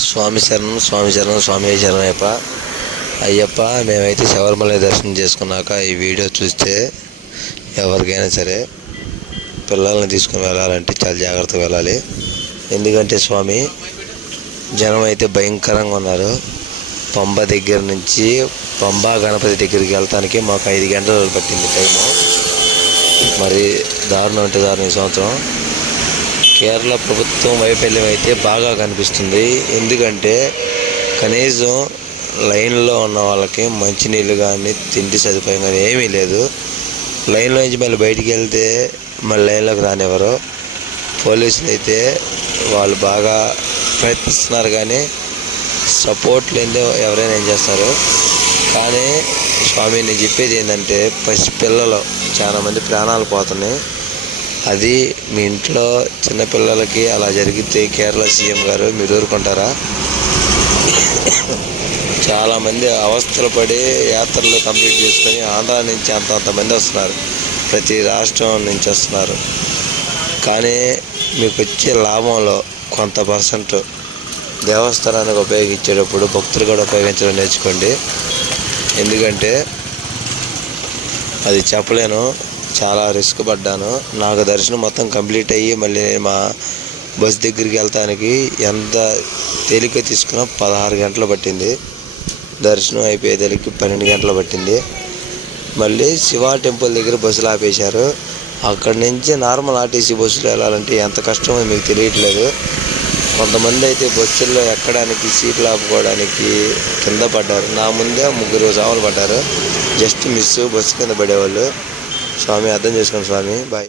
స్వామి శరణం స్వామి శరణం స్వామి శరణం అయ్యప్ప. అయ్యప్ప మేమైతే శబరిమల దర్శనం చేసుకున్నాక ఈ వీడియో చూస్తే ఎవరికైనా సరే పిల్లల్ని తీసుకుని వెళ్ళాలంటే చాలా జాగ్రత్తగా వెళ్ళాలి. ఎందుకంటే స్వామి జనం అయితే భయంకరంగా ఉన్నారు. పంబ దగ్గర నుంచి పంబా గణపతి దగ్గరికి వెళ్తానికి మాకు ఐదు గంటలు పట్టింది టైము. మరి దారుణం అంటే దారుణం ఈ సంవత్సరం. కేరళ ప్రభుత్వం వైఫల్యం అయితే బాగా కనిపిస్తుంది. ఎందుకంటే కనీసం లైన్లో ఉన్న వాళ్ళకి మంచినీళ్ళు కానీ తిండి సదుపాయం కానీ ఏమీ లేదు. లైన్లో నుంచి మళ్ళీ బయటికి వెళ్తే మళ్ళీ లైన్లోకి రానివ్వరు. పోలీసులు అయితే వాళ్ళు బాగా ప్రయత్నిస్తున్నారు కానీ సపోర్ట్ లేనిదే ఎవరైనా ఏం చేస్తారు. కానీ స్వామి నేను చెప్పేది ఏంటంటే పసి పిల్లలు చాలామంది ప్రాణాలు పోతున్నాయి. అది మీ ఇంట్లో చిన్నపిల్లలకి అలా జరిగితే కేరళ సీఎం గారు మీరు ఊరుకుంటారా? చాలామంది అవస్థలు పడి యాత్రలు కంప్లీట్ చేసుకొని ఆంధ్ర నుంచి అంత అంతమంది వస్తున్నారు. ప్రతి రాష్ట్రం నుంచి వస్తున్నారు. కానీ మీకు వచ్చే లాభంలో కొంత పర్సెంట్ దేవస్థానానికి ఉపయోగించేటప్పుడు భక్తులు కూడా ఉపయోగించడం నేర్చుకోండి. ఎందుకంటే అది చెప్పలేను. చాలా రిస్క్ పడ్డాను. నాకు దర్శనం మొత్తం కంప్లీట్ అయ్యి మళ్ళీ నేను మా బస్ దగ్గరికి వెళ్తానికి ఎంత తేలిక తీసుకున్నా పదహారు గంటలు పట్టింది. దర్శనం అయిపోయేదానికి పన్నెండు గంటలు పట్టింది. మళ్ళీ శివ టెంపుల్ దగ్గర బస్సులు ఆపేశారు. అక్కడి నుంచి నార్మల్ ఆర్టీసీ బస్సులు వెళ్ళాలంటే ఎంత కష్టమో మీకు తెలియట్లేదు. కొంతమంది అయితే బస్సుల్లో ఎక్కడానికి సీట్లు ఆపుకోవడానికి కింద పడ్డారు. నా ముందే ముగ్గురు సాములు పడ్డారు. జస్ట్ మిస్ బస్సు కింద పడేవాళ్ళు. స్వామి అర్థం చేసుకోండి స్వామి బాయ్.